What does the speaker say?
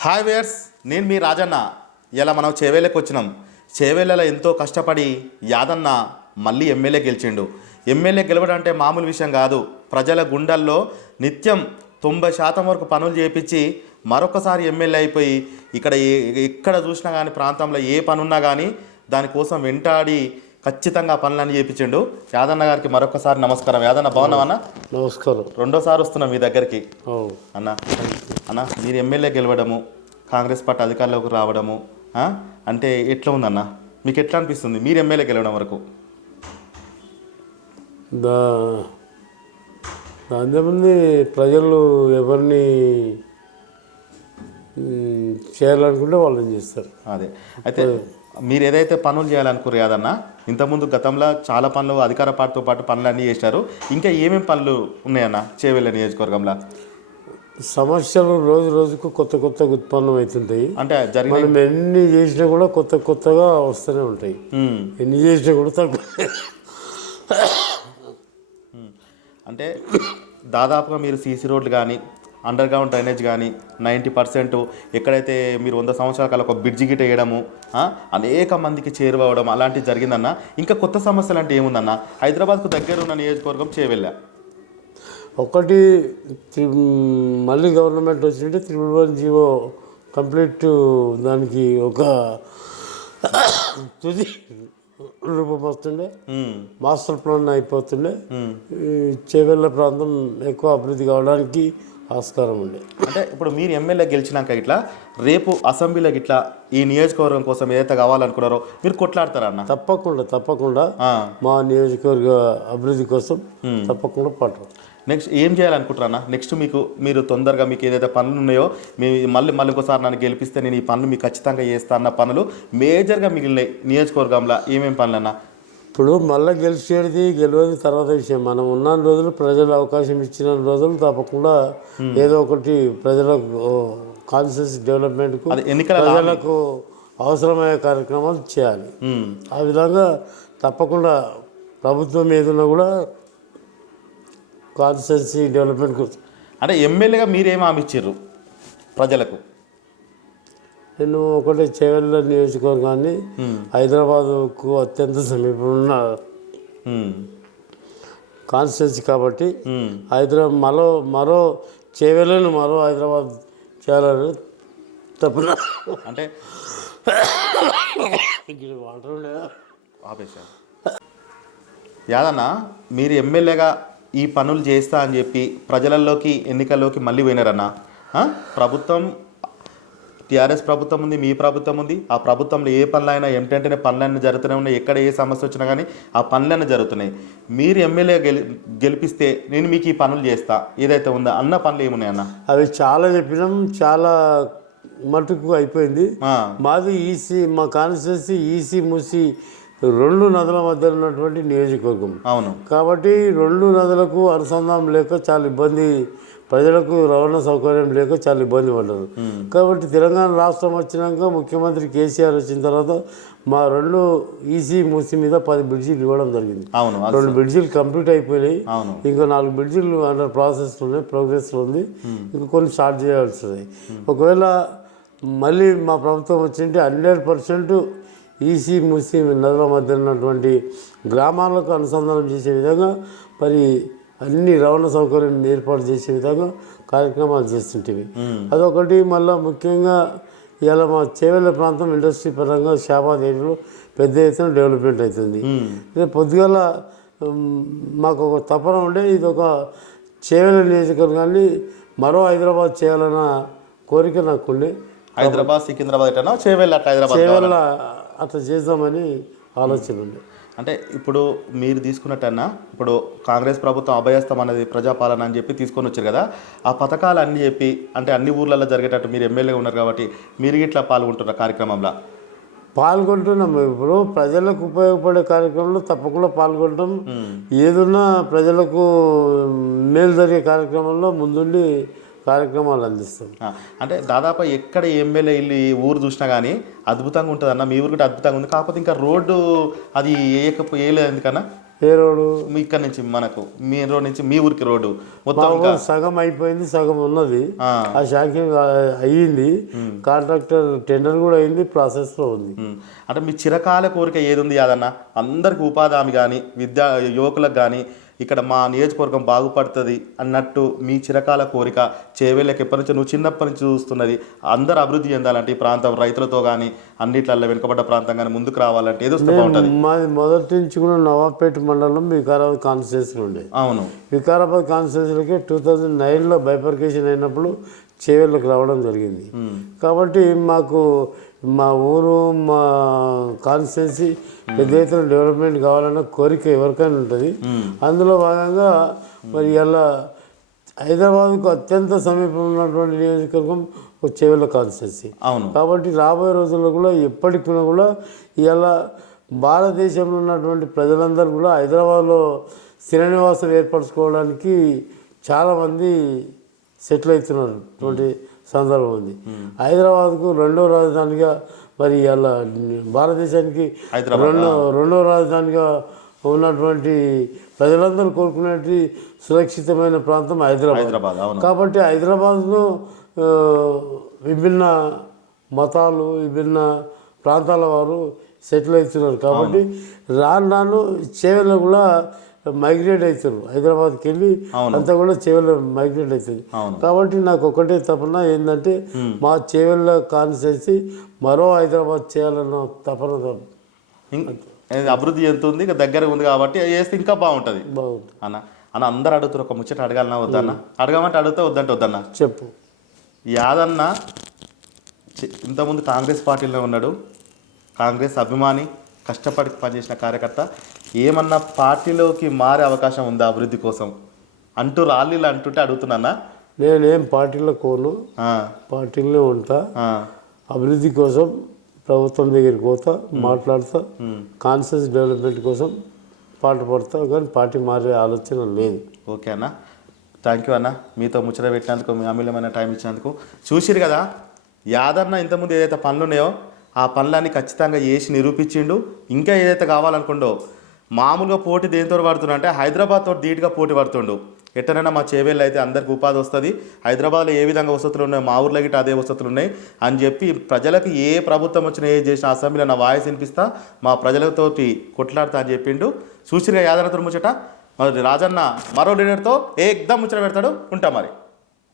Hi wears నేను మీ రాజన్న. ఇలా మనం చేవేళ్ళకి వచ్చినాం. చేవేళ్ళలో ఎంతో కష్టపడి యాదన్న మళ్ళీ ఎమ్మెల్యే గెలిచిండు. ఎమ్మెల్యే గెలవడం అంటే మామూలు విషయం కాదు. ప్రజల గుండెల్లో నిత్యం తొంభై శాతం వరకు పనులు చేపించి మరొకసారి ఎమ్మెల్యే అయిపోయి ఇక్కడ ఎక్కడ చూసినా కానీ ప్రాంతంలో ఏ పని ఉన్నా కానీ దానికోసం వెంటాడి ఖచ్చితంగా పనులన్నీ చేపించిండు. యాదన్న గారికి మరొకసారి నమస్కారం. యాదన్న బాగున్నావన్నా నమస్కారం. రెండోసారి వస్తున్నాం మీ దగ్గరికి. అన్న. అన్న మీరు ఎమ్మెల్యే గెలవడము కాంగ్రెస్ పార్టీ అధికారంలోకి రావడము? అంటే ఎట్లా ఉందన్న? మీకు ఎట్లా అనిపిస్తుంది? మీరు ఎమ్మెల్యే గెలవడం వరకు. దా దాని ప్రజలు ఎవరిని చేయాలనుకుంటే వాళ్ళని చేస్తారు. అదే. అయితే మీరు ఏదైతే పనులు చేయాలనుకున్నారు యాదన్న ఇంతకుముందు గతంలో చాలా పనులు అధికార పార్టీతో పాటు పనులు అన్నీ చేశారు. ఇంకా ఏమేమి పనులు ఉన్నాయన్న చేవెళ్ళ నియోజకవర్గంలో? సమస్యలు రోజు రోజుకు కొత్త కొత్తగా ఉత్పన్నం అవుతుంటాయి. అంటే మనం ఎన్ని చేసినా కూడా కొత్త కొత్తగా వస్తూనే ఉంటాయి. ఎన్ని చేసినా కూడా తక్కువ అంటే దాదాపుగా మీరు సీసీ రోడ్లు కానీ అండర్ గ్రౌండ్ డ్రైనేజ్ కానీ నైంటీ పర్సెంట్ ఎక్కడైతే మీరు వంద సంవత్సరాల కాలం ఒక బ్రిడ్జి గిట వేయడము అనేక మందికి చేరువవడం అలాంటివి జరిగిందన్న ఇంకా కొత్త సమస్యలు అంటే ఏముందన్న హైదరాబాద్కు దగ్గర ఉన్న నియోజకవర్గం చేవెళ్ళా. ఒకటి మళ్ళీ గవర్నమెంట్ వచ్చినట్టు త్రిపుల్ వన్ జీవో కంప్లీట్ దానికి ఒక తుది రూపం వస్తుండే. మాస్టర్ ప్లాన్ అయిపోతుండే. చేవెళ్ళ ప్రాంతం ఎక్కువ అభివృద్ధి కావడానికి ఆస్కారం ఉండే. అంటే ఇప్పుడు మీరు ఎమ్మెల్యే గెలిచినాక ఇట్లా రేపు అసెంబ్లీలో ఇట్లా ఈ నియోజకవర్గం కోసం ఏదైతే కావాలనుకున్నారో మీరు కొట్లాడతారా అన్న తప్పకుండా తప్పకుండా మా నియోజకవర్గ అభివృద్ధి కోసం తప్పకుండా పాటు. నెక్స్ట్ ఏం చేయాలనుకుంటారన్నా నెక్స్ట్ మీకు మీరు తొందరగా మీకు ఏదైతే పనులు ఉన్నాయో మీ మళ్ళీ మళ్ళీ ఇంకోసారి నన్ను గెలిపిస్తే నేను ఈ పనులు మీకు ఖచ్చితంగా చేస్తా అన్న పనులు మేజర్గా మిగిలినాయి నియోజకవర్గంలో. ఏమేం పనులు అన్న? ఇప్పుడు మళ్ళీ గెలిచేది గెలవది తర్వాత విషయం. మనం ఉన్న రోజులు ప్రజలు అవకాశం ఇచ్చిన రోజులు తప్పకుండా ఏదో ఒకటి ప్రజలకు కాన్షియస్ డెవలప్మెంట్కు ప్రజలకు అవసరమయ్యే కార్యక్రమాలు చేయాలి. ఉమ్, ఆ విధంగా తప్పకుండా ప్రభుత్వం ఏదైనా కూడా కాన్స్టిట్యున్సీ డెవలప్మెంట్ కోసం అంటే ఎమ్మెల్యేగా మీరేం హామీ ప్రజలకు? నేను ఒకటి చేవెళ్ళ నియోజకవర్గాన్ని హైదరాబాదుకు అత్యంత సమీపంలో కాన్స్టిట్యున్సీ కాబట్టి. హైదరాబాద్ మరో మరో చేవెళ్ళను మరో హైదరాబాద్ చేయాలని తప్పన అంటే వాటర్ యాదన్న మీరు ఎమ్మెల్యేగా ఈ పనులు చేస్తా అని చెప్పి ప్రజలలోకి ఎన్నికల్లోకి మళ్ళీ పోయినారన్న? ప్రభుత్వం టీఆర్ఎస్ ప్రభుత్వం ఉంది మీ ప్రభుత్వం ఉంది. ఆ ప్రభుత్వంలో ఏ పనులైనా ఏంటంటేనే పనులన్నీ జరుగుతూనే ఉన్నాయి. ఎక్కడ ఏ సమస్య వచ్చినా కానీ ఆ పనులన్నీ జరుగుతున్నాయి. మీరు ఎమ్మెల్యే గెలి గెలిపిస్తే నేను మీకు ఈ పనులు చేస్తా. ఏదైతే ఉందో అన్న పనులు ఏమున్నాయి అన్న? అవి చాలా చెప్పినాం చాలా మటుకు అయిపోయింది. మాది ఈసీ మా కాన్స్టిట్యున్సీ ఈసీ మూసి రెండు నదుల మధ్య ఉన్నటువంటి నియోజకవర్గం. అవును. కాబట్టి రెండు నదులకు అనుసంధానం లేక చాలా ఇబ్బంది ప్రజలకు రవాణా సౌకర్యం లేక చాలా ఇబ్బంది పడ్డారు. కాబట్టి తెలంగాణ రాష్ట్రం వచ్చినాక ముఖ్యమంత్రి కేసీఆర్ వచ్చిన తర్వాత మా రెండు ఈసీ మూసి మీద పది బ్రిడ్జీలు ఇవ్వడం జరిగింది. అవును రెండు బ్రిడ్జీలు కంప్లీట్ అయిపోయినాయి. ఇంకా నాలుగు బ్రిడ్జిలు అండర్ ప్రాసెస్ ఉన్నాయి ప్రోగ్రెస్లో ఉంది. ఇంకా కొన్ని స్టార్ట్ చేయాల్సి ఉంది ఒకవేళ మళ్ళీ మా ప్రభుత్వం వచ్చింటే హండ్రెడ్ పర్సెంట్ ఈసీ ముస్లిం నదుల మధ్య ఉన్నటువంటి గ్రామాలకు అనుసంధానం చేసే విధంగా మరి అన్ని రవాణా సౌకర్యం ఏర్పాటు చేసే విధంగా కార్యక్రమాలు చేస్తుంటివి. అదొకటి మళ్ళీ ముఖ్యంగా ఇలా మా చేవెళ్ళ ప్రాంతం ఇండస్ట్రీ పరంగా ఏరియాలో పెద్ద ఎత్తున డెవలప్మెంట్ అవుతుంది. రేపు పొద్దుగాల మాకు ఒక తపన ఉండే ఇది ఒక చేవెళ్ళ నియోజకవర్గాన్ని మరో హైదరాబాద్ చేయాలన్న కోరిక నాకు ఉండే హైదరాబాద్ సికింద్రాబాద్ చేవెళ్ళ హైదరాబాద్? చేవెళ్ళ అట్లా చేద్దామని ఆలోచన ఉండే అంటే ఇప్పుడు మీరు తీసుకున్నట్టన్నా ఇప్పుడు కాంగ్రెస్ ప్రభుత్వం అభయస్థం అనేది ప్రజాపాలన అని చెప్పి తీసుకొని వచ్చారు కదా ఆ పథకాలు అన్ని చెప్పి అంటే అన్ని ఊర్లలో జరిగేటట్టు మీరు ఎమ్మెల్యేగా ఉన్నారు కాబట్టి మీరు ఇట్లా పాల్గొంటున్నారు కార్యక్రమంలో? పాల్గొంటున్నాం. ఇప్పుడు ప్రజలకు ఉపయోగపడే కార్యక్రమంలో తప్పకుండా పాల్గొంటాం. ఏదున్నా ప్రజలకు మేలు జరిగే కార్యక్రమంలో ముందుండి కార్యక్రమాలు అందిస్తాం. అంటే దాదాపు ఎక్కడ ఎమ్మెల్యే ఇల్లు ఊరు చూసినా కానీ అద్భుతంగా ఉంటుంది అన్న మీ ఊరు కూడా అద్భుతంగా ఉంది. కాకపోతే ఇంకా రోడ్డు అది వేయకపో వేయలేదు ఎందుకన్నా? ఏ రోడ్డు? మీ ఇక్కడ నుంచి మనకు మీ రోడ్ నుంచి మీ ఊరికి రోడ్డు మొత్తం సగం అయిపోయింది సగం ఉన్నది. ఆ, శాంక్షన్ అయ్యింది. కాంట్రాక్టర్ టెండర్ కూడా అయింది ప్రాసెస్లో ఉంది. ఉమ్. అంటే మీ చిరకాల కోరిక ఏది ఉంది యాదన్న? అందరికి ఉపాధి హామీ కానీ విద్యా యువకులకు కానీ ఇక్కడ మా నియోజకవర్గం బాగుపడుతుంది అన్నట్టు మీ చిరకాల కోరిక చేవేళ్ళకి ఎప్పటి నుంచి నువ్వు చిన్నప్పటి నుంచి చూస్తున్నది. అందరు అభివృద్ధి చెందాలంటే ఈ ప్రాంతం రైతులతో కానీ అన్నిట్లలో వెనుకబడ్డ ప్రాంతం కానీ ముందుకు రావాలంటే ఏదో బాగుంటుంది మాది మొదటి నుంచి కూడా నవాబ్పేట మండలం వికారాబాద్ కాన్స్టిట్యూన్సీ ఉండే. అవును. వికారాబాద్ కాన్స్టిట్యూన్సీలకి టూ థౌజండ్ నైన్లో బైపర్కేషన్ అయినప్పుడు చేవేళ్ళకి రావడం జరిగింది. కాబట్టి మాకు మా ఊరు మా కాన్స్టిట్యున్సీ పెద్ద ఎత్తున డెవలప్మెంట్ కావాలన్న కోరిక ఎవరికైనా ఉంటుంది. అందులో భాగంగా మరి ఇలా హైదరాబాద్కు అత్యంత సమీపంలో ఉన్నటువంటి నియోజకవర్గం ఒక చేవెళ్ళ కాన్స్టిట్యున్సీ కాబట్టి రాబోయే రోజుల్లో కూడా ఎప్పటికీ కూడా ఇలా భారతదేశంలో ఉన్నటువంటి ప్రజలందరూ కూడా హైదరాబాద్లో స్థిర నివాసం ఏర్పరచుకోవడానికి చాలామంది సెటిల్ అవుతున్నటువంటి సందర్భం ఉంది. హైదరాబాద్కు రెండో రాజధానిగా మరి ఇలా భారతదేశానికి రెండో రెండో రాజధానిగా ఉన్నటువంటి ప్రజలందరూ కోరుకునేటి సురక్షితమైన ప్రాంతం హైదరాబాద్. కాబట్టి హైదరాబాద్లో విభిన్న మతాలు విభిన్న ప్రాంతాల వారు సెటిల్ అవుతున్నారు. కాబట్టి రాను రాను చేవెళ్ళ కూడా మైగ్రేట్ అవుతారు. హైదరాబాద్కి వెళ్ళి. అంతా కూడా చేవెళ్ళ మైగ్రేట్ అవుతుంది కాబట్టి నాకు ఒకటే తపన ఏంటంటే మా చేవెళ్ళ కాన్స్టెన్సీ మరో హైదరాబాద్ చేయాలన్న తపన అభివృద్ధి చెందుతుంది ఇక దగ్గర ఉంది కాబట్టి వేస్తే ఇంకా బాగుంటుంది. బాగుంది అన్న అన్న అందరు అడుగుతారు ఒక ముచ్చట అడగాలన్నా వద్దన్న? అడగమంటే అడిగితే వద్దంటే వద్దన్న? చెప్పు. యాదన్న ఇంతకుముందు కాంగ్రెస్ పార్టీలో ఉన్నాడు. కాంగ్రెస్ అభిమాని. కష్టపడి పనిచేసిన కార్యకర్త ఏమన్నా పార్టీలోకి మారే అవకాశం ఉందా అభివృద్ధి కోసం? అంటూ రాళ్ళు అంటుంటే అడుగుతున్నా నేనేం పార్టీలో కోను పార్టీలో ఉంటా. అభివృద్ధి కోసం ప్రభుత్వం దగ్గరికి పోతా మాట్లాడతా కాన్షియస్ డెవలప్మెంట్ కోసం పాట పడతా కానీ పార్టీ మారే ఆలోచన లేదు. ఓకే అన్న. థ్యాంక్ యూ అన్న. మీతో ముచ్చట పెట్టినందుకు మీ అమూల్యమైన టైం ఇచ్చినందుకు. చూసిరు కదా యాదన్న ఇంతకుముందు ఏదైతే పనులు ఉన్నాయో ఆ పనులన్నీ ఖచ్చితంగా చేసి నిరూపించిండు. ఇంకా ఏదైతే కావాలనుకుండో మామూలుగా పోటీ దేనితో పడుతుండ అంటే హైదరాబాద్ తోటి ధీటుగా పోటీ పడుతుండు. ఎట్టనైనా మా చేవేళ్ళు అయితే అందరికి ఉపాధి వస్తుంది. హైదరాబాద్లో ఏ విధంగా వసతులు ఉన్నాయి మా ఊర్లో గిట్ట అదే వసతులు ఉన్నాయి అని చెప్పి ప్రజలకు ఏ ప్రభుత్వం వచ్చినా ఏ చేసిన అసెంబ్లీలో నా వాయిస్ వినిపిస్తా మా ప్రజలతోటి కొట్లాడతా అని చెప్పిండు. చూసిరుగా యాదనతో ముచ్చట? మరి రాజన్న మరో లీడర్తో ఏకదం ముచ్చట పెడతాడు. ఉంటా మరి.